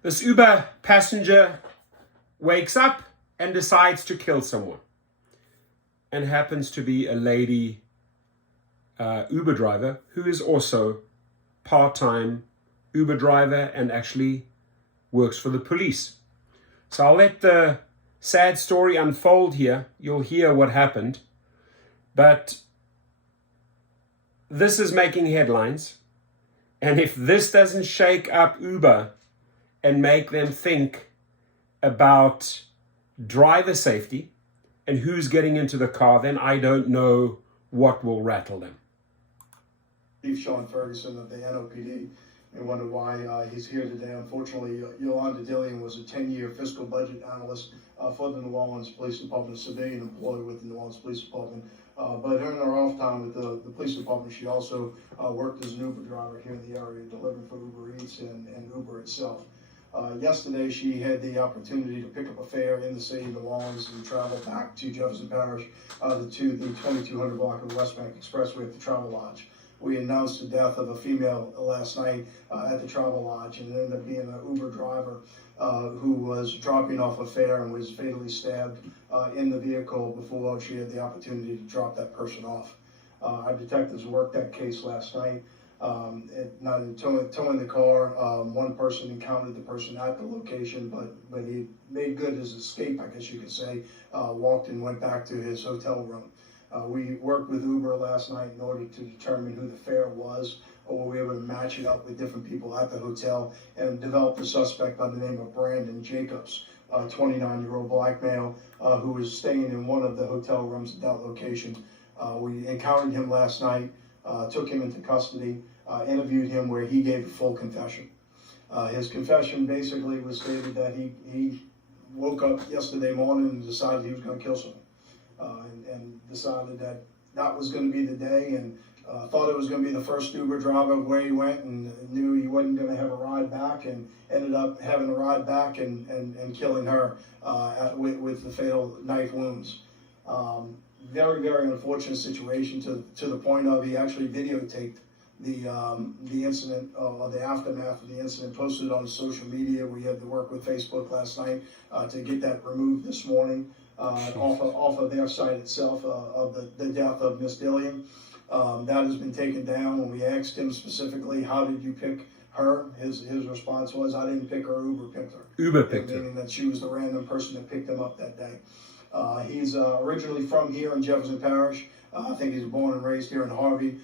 This Uber passenger wakes up and decides to kill someone, and happens to be a lady Uber driver who is also part-time Uber driver and actually works for the police. So I'll let the sad story unfold here. You'll hear what happened. But this is making headlines. And if this doesn't shake up Uber and make them think about driver safety and who's getting into the car, then I don't know what will rattle them. Chief Sean Ferguson of the NOPD, and wonder why he's here today. Unfortunately, Yolanda Dillian was a 10-year fiscal budget analyst for the New Orleans Police Department, a civilian employee with the New Orleans Police Department. But during her off time with the police department, she also worked as an Uber driver here in the area, delivering for Uber Eats and Uber itself. Yesterday, she had the opportunity to pick up a fare in the city of New Orleans and travel back to Jefferson Parish to the 2200 block of the West Bank Expressway at the Travel Lodge. We announced the death of a female last night at the Travel Lodge, and it ended up being an Uber driver who was dropping off a fare and was fatally stabbed in the vehicle before she had the opportunity to drop that person off. Our detectives worked that case last night. Not in towing the car, one person encountered the person at the location, but he made good his escape, I guess you could say, walked and went back to his hotel room. We worked with Uber last night in order to determine who the fare was, or we were able to match it up with different people at the hotel and develop a suspect by the name of Brandon Jacobs, a 29-year-old black male who was staying in one of the hotel rooms at that location. We encountered him last night, took him into custody, interviewed him where he gave a full confession. His confession basically was stated that he woke up yesterday morning and decided he was going to kill someone. And decided that that was going to be the day, and thought it was going to be the first Uber driver where he went, and knew he wasn't going to have a ride back, and ended up having a ride back and killing her with the fatal knife wounds. Very, very unfortunate situation to the point of he actually videotaped the incident, or the aftermath of the incident, posted it on social media. We had to work with Facebook last night to get that removed this morning. Off of their site itself of the death of Miss Dillian. That has been taken down. When we asked him specifically, how did you pick her? His response was, I didn't pick her, Uber picked her. Uber picked her. Meaning that she was the random person that picked him up that day. He's originally from here in Jefferson Parish. I think he was born and raised here in Harvey.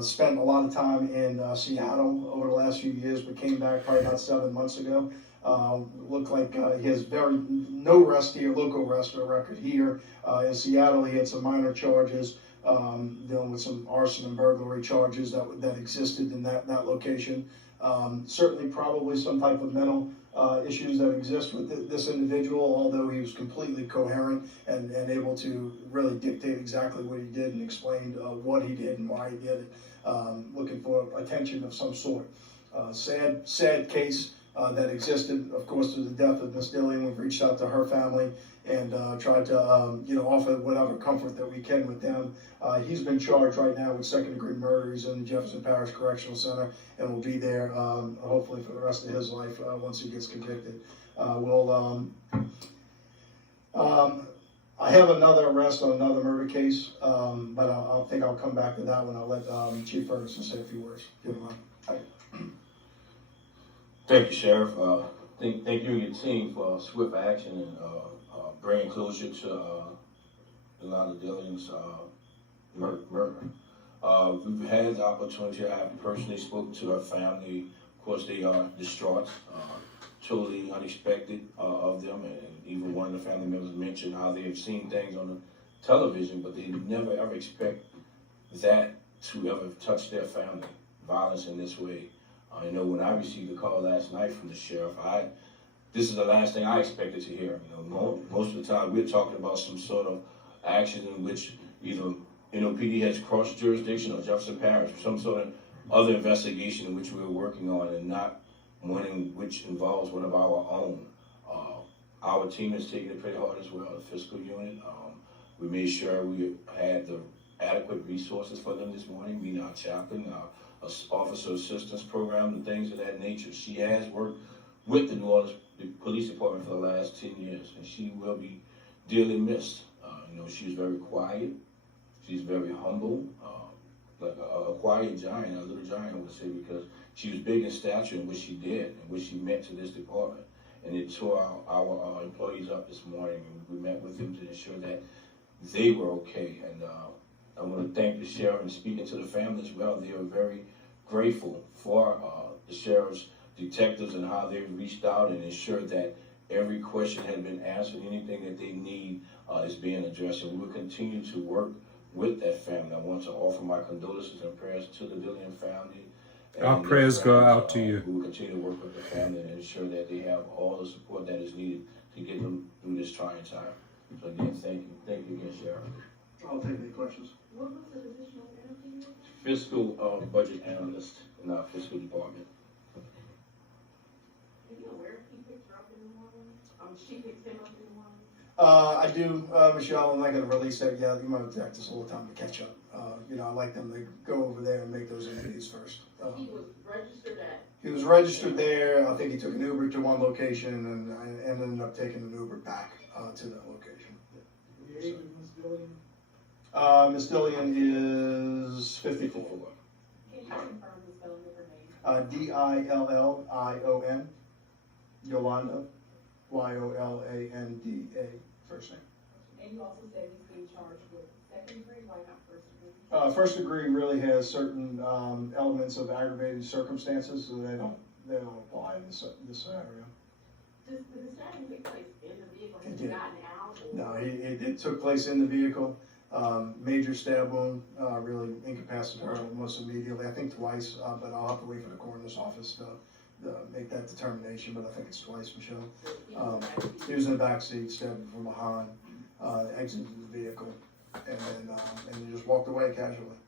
Spent a lot of time in Seattle over the last few years, but came back probably about 7 months ago. Looked like he has no local arrest record here. In Seattle, he had some minor charges dealing with some arson and burglary charges that existed in that location. Certainly probably some type of mental issues that exist with this individual, although he was completely coherent and able to really dictate exactly what he did and explained what he did and why he did it, looking for attention of some sort. Sad case that existed, of course, through the death of Miss Dillian. We've reached out to her family and tried to offer whatever comfort that we can with them. He's been charged right now with second-degree murder. He's in the Jefferson Parish Correctional Center and will be there hopefully for the rest of his life once he gets convicted. I have another arrest on another murder case, but I think I'll come back to that one. I'll let Chief Ferguson say a few words. Give him Thank you, Sheriff. Thank you and your team for swift action and bringing closure to Yolanda Dillian's murder. We've had the opportunity. I have personally spoken to her family. Of course, they are distraught, totally unexpected of them. And even one of the family members mentioned how they have seen things on the television, but they never ever expect that to ever touch their family. Violence in this way. When I received a call last night from the sheriff, this is the last thing I expected to hear. Most of the time we're talking about some sort of action in which either NOPD has crossed jurisdiction or Jefferson Parish, some sort of other investigation in which we're working on, and not one in which involves one of our own. Our team has taken it pretty hard as well, the fiscal unit. We made sure we had the adequate resources for them this morning, meaning our chaplain, our officer assistance program, and things of that nature. She has worked with the New Orleans Police Department for the last 10 years, and she will be dearly missed. She was very quiet. She's very humble, like a quiet giant, a little giant, I would say, because she was big in stature and what she did and what she meant to this department. And it tore our employees up this morning, and we met with them to ensure that they were okay. And I want to thank the sheriff, and speaking to the family as well. They are very grateful for the sheriff's detectives and how they've reached out and ensured that every question has been answered. Anything that they need is being addressed, and we will continue to work with that family. I want to offer my condolences and prayers to the Dillian family. Our prayers go out to you. We will continue to work with the family and ensure that they have all the support that is needed to get them through this trying time. So again, thank you. Thank you again, Sheriff. I'll take any questions. What was the position of interview? Fiscal budget analyst in our fiscal department. Are you aware if he picked her up in New Orleans? She picked him up in New Orleans? I do, Michelle. I'm not going to release that yet. You might have to take this a little time to catch up. I like them to go over there and make those interviews first. He was registered at? He was registered there. I think he took an Uber to one location and ended up taking an Uber back to that location. The age of Ms. Dillian? Miss Dillian is 54. Can you confirm the spelling of her name? Dillion, Yolanda, Yolanda, first name. And you also said he's being charged with second degree, why not first degree? First degree really has certain elements of aggravated circumstances, so they don't apply in this scenario. Did the stabbing take place in the vehicle? It Has he did. gotten out? No, it took place in the vehicle. Major stab wound, really incapacitated her almost immediately. I think twice, but I'll have to wait for the coroner's office to make that determination. But I think it's twice, Michelle. He was in the back seat, stabbed from behind, exited the vehicle, and then he just walked away casually.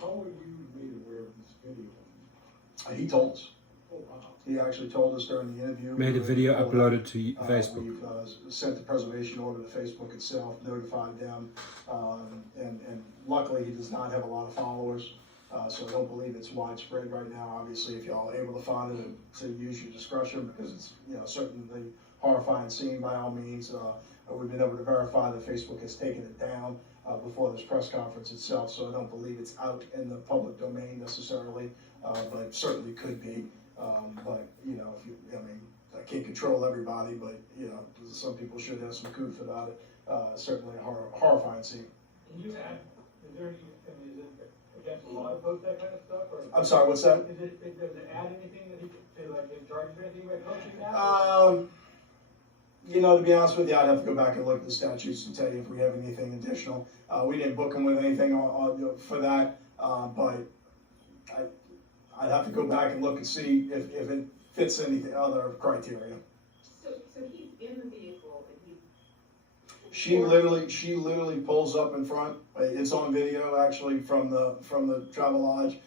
How were you made aware of this video? He told us. Oh, wow. He actually told us during the interview. Made a video, uploaded to Facebook. We've sent the preservation order to Facebook itself, notified them, and luckily he does not have a lot of followers, so I don't believe it's widespread right now. Obviously, if y'all are able to find it, to use your discretion, because it's certainly horrifying scene by all means. We've been able to verify that Facebook has taken it down before this press conference itself, so I don't believe it's out in the public domain necessarily, but certainly could be. But I can't control everybody, but some people should have some kudos about it. Certainly a horrifying scene. Can you add, is there any, is it against the law to post that kind of stuff? Or I'm sorry, what's that? does it add anything that he could, like, get charged or anything by posting that? To be honest with you, I'd have to go back and look at the statutes and tell you if we have anything additional. We didn't book him with anything for that, but I'd have to go back and look and see if it fits any other criteria. So he's in the vehicle and he... She literally pulls up in front. It's on video actually from the Travelodge.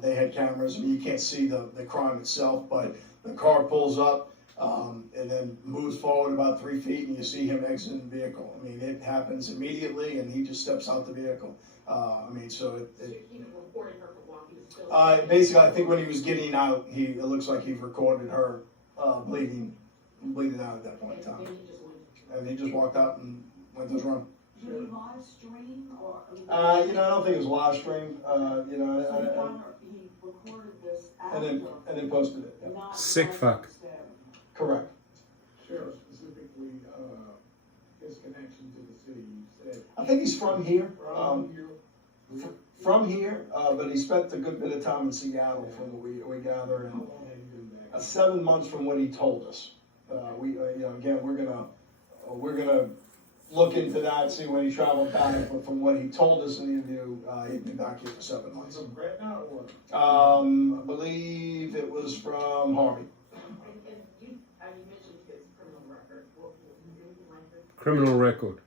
They had cameras. I mean, you can't see the crime itself, but the car pulls up and then moves forward about 3 feet, and you see him exiting the vehicle. I mean, it happens immediately, and he just steps out the vehicle. So He was reporting her for walking to still... basically, I think when he was getting out, it looks like he recorded her bleeding out at that point in time. And he just went... And he just walked out and went to his room. Did he live stream or? I don't think it was live stream. So he recorded this after. And then posted it. Yeah. not Sick after fuck. the stabbing. Correct. Sheriff, specifically, his connection to the city, you said. I think he's from here. From here? From here, but he spent a good bit of time in Seattle, from what we gather, How and long have you been back? 7 months from what he told us. Again, we're gonna look into that, see when he traveled back. But from what he told us in the interview, he'd been back here for 7 months. From Gretna or? I believe it was from Harvey. And you mentioned his criminal record. What anything like this? Criminal record.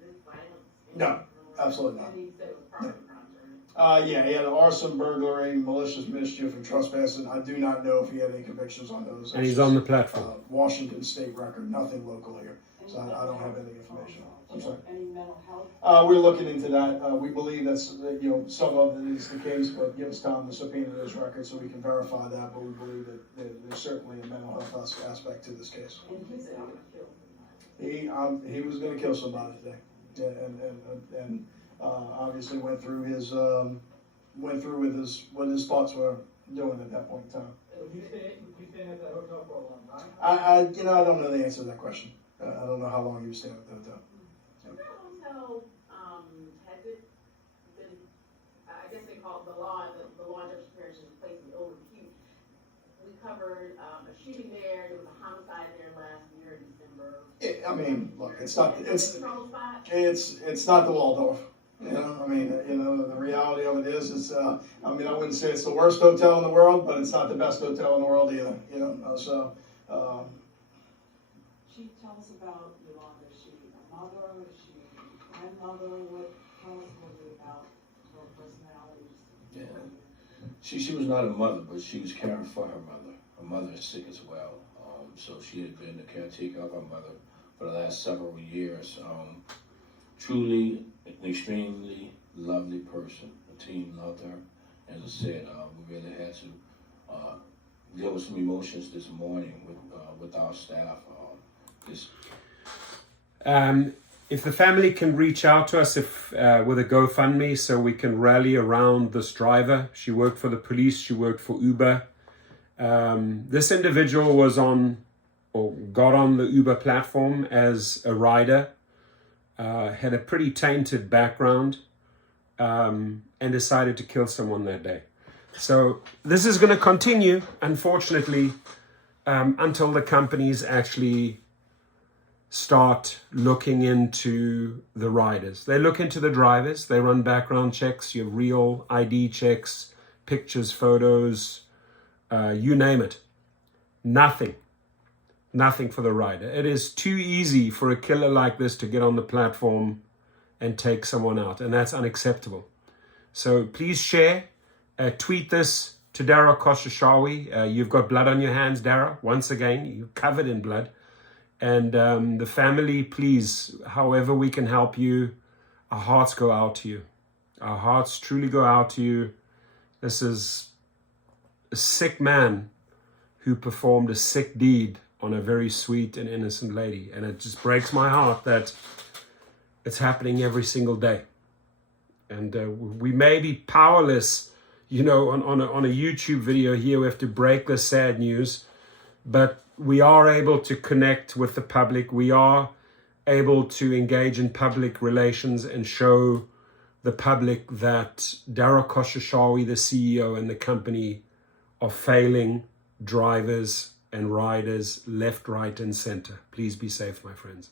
This violence? No, absolutely not. And he said it was property crimes, right? Yeah, he had arson, burglary, malicious mischief, and trespassing. I do not know if he had any convictions on those. And he's on the platform. Washington state record, nothing local here. So I don't have any information on it. I'm sorry. Any mental health? We're looking into that. We believe that's, some of it is the case, but give us time to subpoena those records so we can verify that, but we believe that there's certainly a mental health aspect to this case. And he's a, He was gonna kill somebody today, and obviously went through with what his thoughts were doing at that point in time. You staying at that hotel for a long time? I don't know the answer to that question. I don't know how long he was staying at the hotel. That hotel, has it been, I guess they call it the law interference in place in over repute. We covered, a shooting there was a homicide there last year in December. I mean, look, it's not Trouble spot? it's not the Waldorf. The reality of it is I wouldn't say it's the worst hotel in the world, but it's not the best hotel in the world either. Chief, tell us about Yolanda. Is she a mother? Is she a grandmother? Tell us a little bit about her personality. Yeah. She was not a mother, but she was caring for her mother. Her mother is sick as well, so she had been the caretaker of her mother for the last several years. Truly an extremely lovely person. The team loved her. As I said, we really had to deal with some emotions this morning with our staff. If the family can reach out to us with a GoFundMe so we can rally around this driver. She worked for the police, she worked for Uber. This individual got on the Uber platform as a rider, had a pretty tainted background, and decided to kill someone that day. So this is going to continue, unfortunately, until the companies actually start looking into the riders. They look into the drivers, they run background checks, your real ID checks, pictures, photos, you name it. Nothing for the rider. It is too easy for a killer like this to get on the platform and take someone out, and that's unacceptable. So please share, tweet this to Dara Khosrowshahi. You've got blood on your hands, Dara. Once again, you're covered in blood. And the family, please, however we can help you, our hearts go out to you. Our hearts truly go out to you. This is a sick man who performed a sick deed on a very sweet and innocent lady. And it just breaks my heart that it's happening every single day. And we may be powerless, on a YouTube video here. We have to break the sad news. But we are able to connect with the public. We are able to engage in public relations and show the public that Dara Khosrowshahi, the CEO, and the company are failing drivers and riders left, right, and center. Please be safe, my friends.